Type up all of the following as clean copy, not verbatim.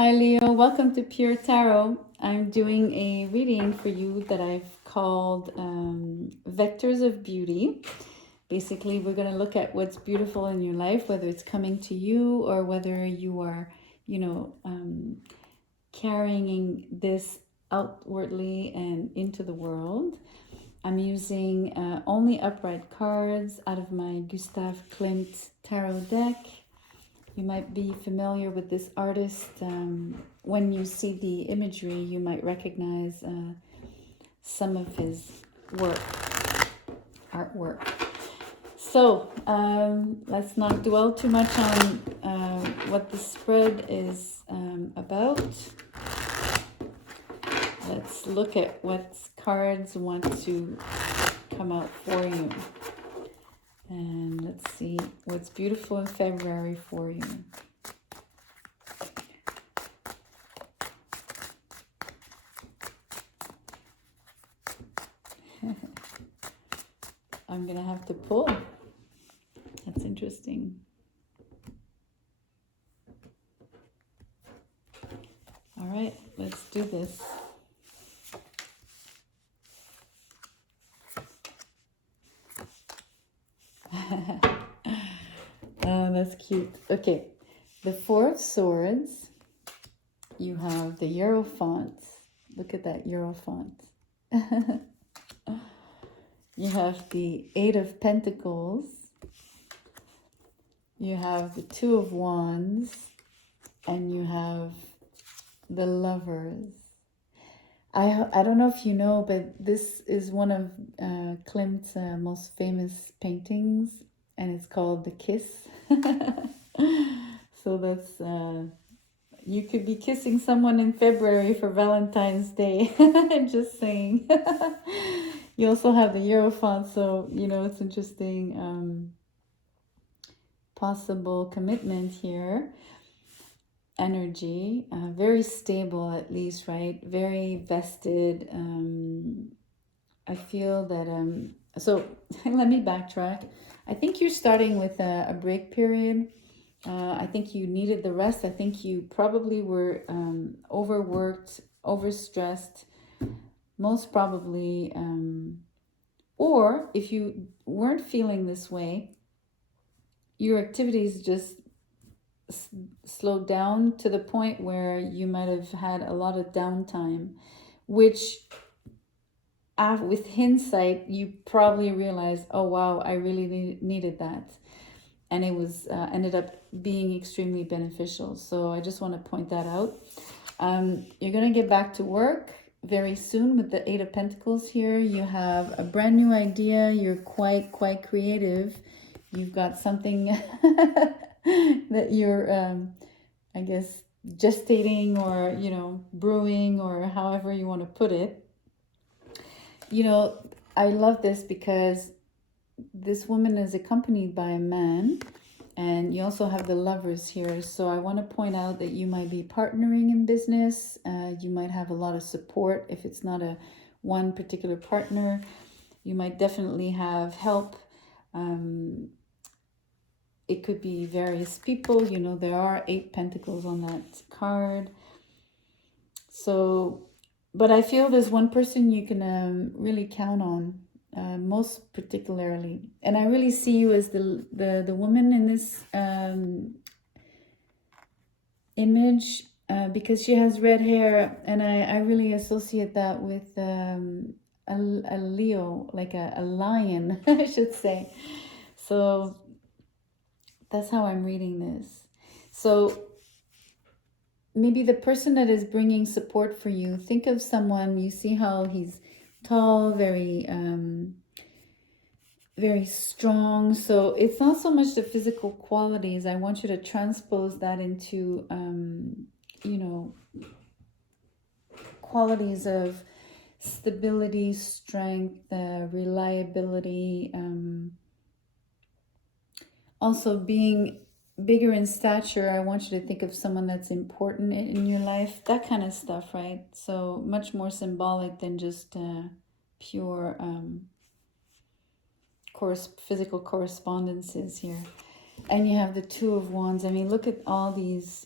Hi Leo, welcome to Pure Tarot. I'm doing a reading for you that I've called Vectors of Beauty. Basically, we're going to look at what's beautiful in your life, whether it's coming to you or whether you are, carrying this outwardly and into the world. I'm using only upright cards out of my Gustav Klimt tarot deck. You might be familiar with this artist. When you see the imagery, you might recognize some of his artwork. So let's not dwell too much on what the spread is about. Let's look at what cards want to come out for you. And let's see what's beautiful in February for you. I'm going to have to pull. That's interesting. All right, let's do this. Oh, that's cute. Okay, the Four of Swords. You have the Hierophant. Look at that Hierophant. You have the Eight of Pentacles. You have the Two of Wands. And you have the Lovers. I don't know if you know, but this is one of Klimt's most famous paintings, and it's called The Kiss. So that's, you could be kissing someone in February for Valentine's Day. Just saying. You also have the Hierophant, so, it's interesting. Possible commitment here. Energy, very stable at least, right? Very vested. I feel that, so let me backtrack. I think you're starting with a break period. I think you needed the rest. I think you probably were overworked, overstressed, most probably. Or if you weren't feeling this way, your activities just slowed down to the point where you might have had a lot of downtime, which with hindsight you probably realized, oh wow, I really needed that, and it was ended up being extremely beneficial. So I just want to point that out. You're gonna get back to work very soon with the Eight of Pentacles here. You have a brand new idea. You're quite creative. You've got something that you're I guess gestating, or brewing, or however you want to put it. I love this because this woman is accompanied by a man, and you also have the Lovers here. So I want to point out that you might be partnering in business. You might have a lot of support. If it's not one particular partner, you might definitely have help. It could be various people. There are 8 pentacles on that card. So, but I feel there's one person you can really count on, most particularly. And I really see you as the woman in this image, because she has red hair, and I really associate that with a Leo, like a lion, I should say. So that's how I'm reading this. So maybe the person that is bringing support for you, think of someone, you see how he's tall, very very strong. So it's not so much the physical qualities. I want you to transpose that into qualities of stability, strength, reliability, also being bigger in stature. I want you to think of someone that's important in your life, that kind of stuff, right? So much more symbolic than just pure physical correspondences here. And you have the Two of Wands. I mean, look at all these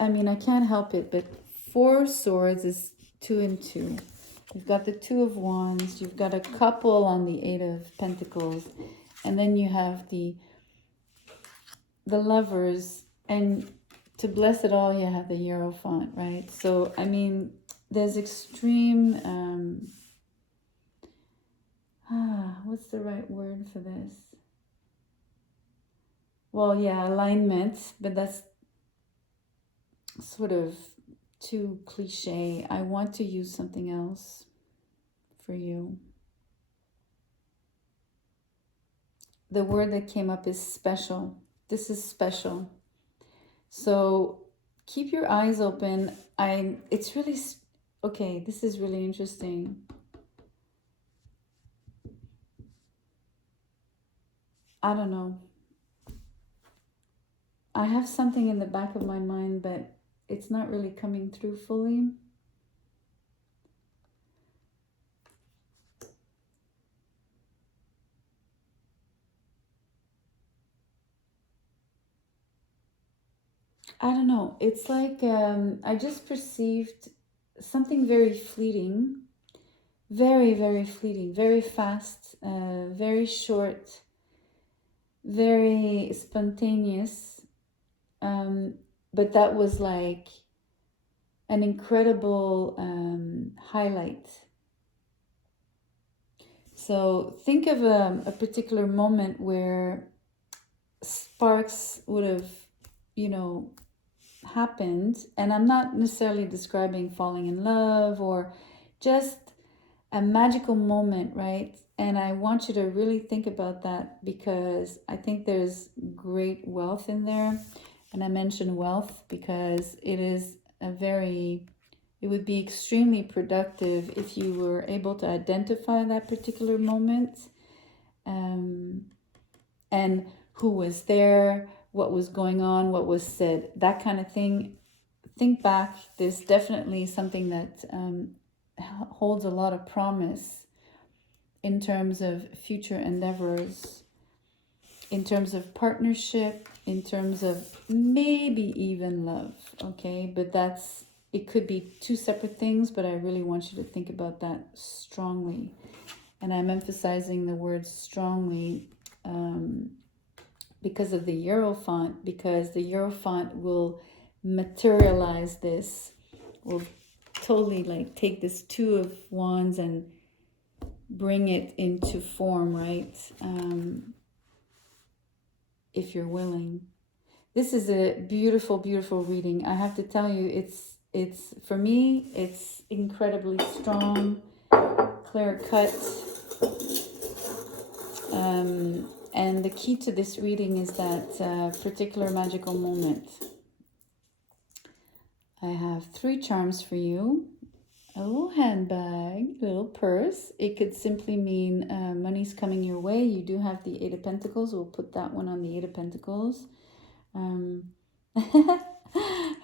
I mean, I can't help it, but Four Swords is 2 and 2. You've got the Two of Wands, you've got a couple on the Eight of Pentacles, and then you have the Lovers, and to bless it all, you have the Hierophant, right? So, I mean, there's extreme, what's the right word for this? Well, yeah, alignment, but that's sort of too cliche. I want to use something else for you. The word that came up is special. This is special. So keep your eyes open. It's really, okay, this is really interesting. I don't know. I have something in the back of my mind, but it's not really coming through fully. I don't know. It's like I just perceived something very fleeting, very, very fleeting, very fast, very short, very spontaneous. But that was like an incredible highlight. So think of a particular moment where sparks would have, you know, happened. And I'm not necessarily describing falling in love or just a magical moment, right? And I want you to really think about that because I think there's great wealth in there. And I mention wealth because it would be extremely productive if you were able to identify that particular moment, and who was there, what was going on, what was said, that kind of thing. Think back. There's definitely something that holds a lot of promise in terms of future endeavors, in terms of partnership, in terms of maybe even love, okay? But it could be two separate things, but I really want you to think about that strongly. And I'm emphasizing the word strongly because of the Hierophant, because the Hierophant will materialize this, will totally like take this Two of Wands and bring it into form, right? If you're willing. This is a beautiful, beautiful reading. I have to tell you, it's for me, it's incredibly strong, clear cut. And the key to this reading is that particular magical moment. I have 3 charms for you. A little handbag, a little purse. It could simply mean money's coming your way. You do have the Eight of Pentacles. We'll put that one on the Eight of Pentacles.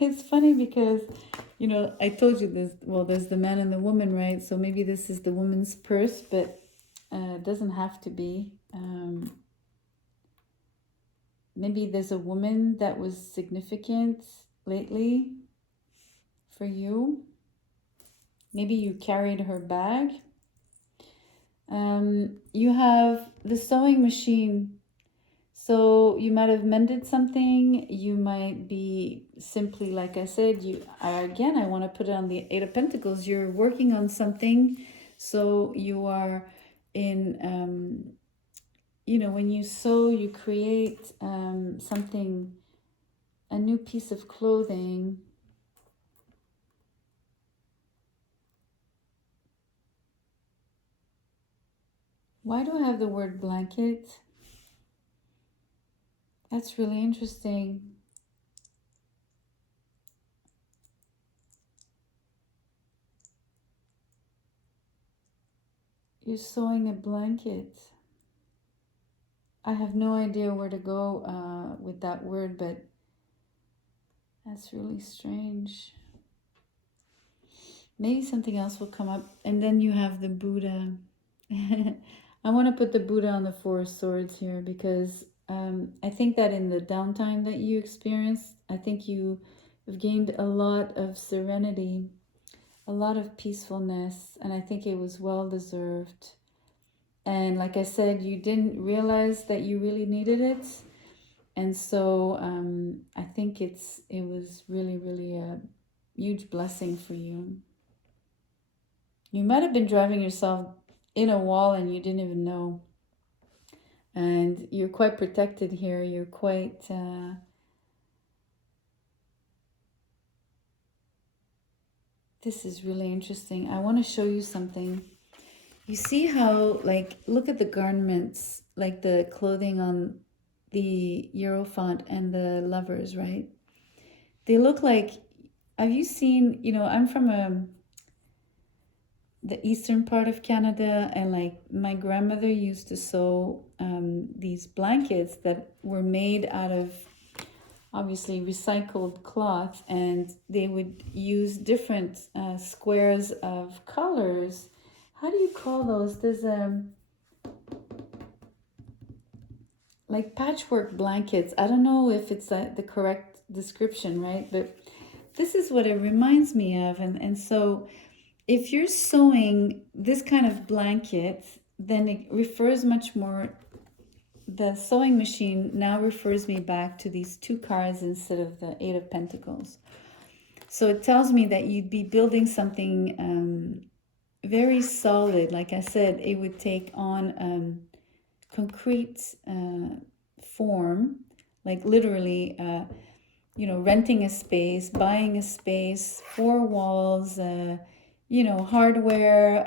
It's funny because, you know, I told you this, well, there's the man and the woman, right? So maybe this is the woman's purse, but it doesn't have to be. Maybe there's a woman that was significant lately for you. Maybe you carried her bag. You have the sewing machine. So you might have mended something. You might be simply, like I said, I want to put it on the Eight of Pentacles. You're working on something. So you are in, when you sew, you create something, a new piece of clothing. Why do I have the word blanket? That's really interesting. You're sewing a blanket. I have no idea where to go with that word, but that's really strange. Maybe something else will come up. And then you have the Buddha. I want to put the Buddha on the Four of Swords here because I think that in the downtime that you experienced, I think you I've gained a lot of serenity, a lot of peacefulness, and I think it was well deserved. And like I said, you didn't realize that you really needed it. And so I think it was really, really a huge blessing for you. You might have been driving yourself in a wall and you didn't even know. And you're quite protected here. You're quite... this is really interesting. I want to show you something. You see how, like, look at the garments, like the clothing on the Hierophant and the lovers, right? They look like, have you seen, I'm from the eastern part of Canada, and like my grandmother used to sew these blankets that were made out of obviously recycled cloth, and they would use different squares of colors. How do you call those? There's like patchwork blankets. I don't know if it's the correct description, right? But this is what it reminds me of. And so if you're sewing this kind of blanket, then it refers much more, the sewing machine now refers me back to these two cards instead of the Eight of Pentacles. So it tells me that you'd be building something very solid. Like I said, it would take on concrete form, like literally, renting a space, buying a space, 4 walls, hardware,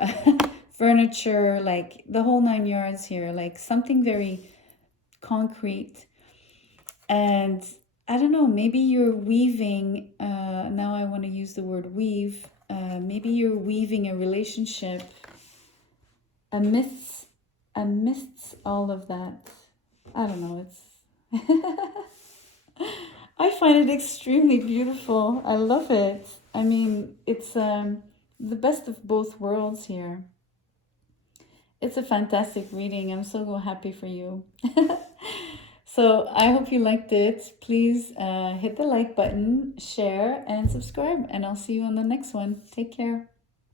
furniture, like the whole 9 yards here, like something very concrete. And I don't know, maybe you're weaving, now I want to use the word weave, maybe you're weaving a relationship amidst all of that. I don't know, I find it extremely beautiful. I love it. I mean, it's the best of both worlds here. It's a fantastic reading. I'm so happy for you. So I hope you liked it. Please hit the like button, share, and subscribe. And I'll see you on the next one. Take care.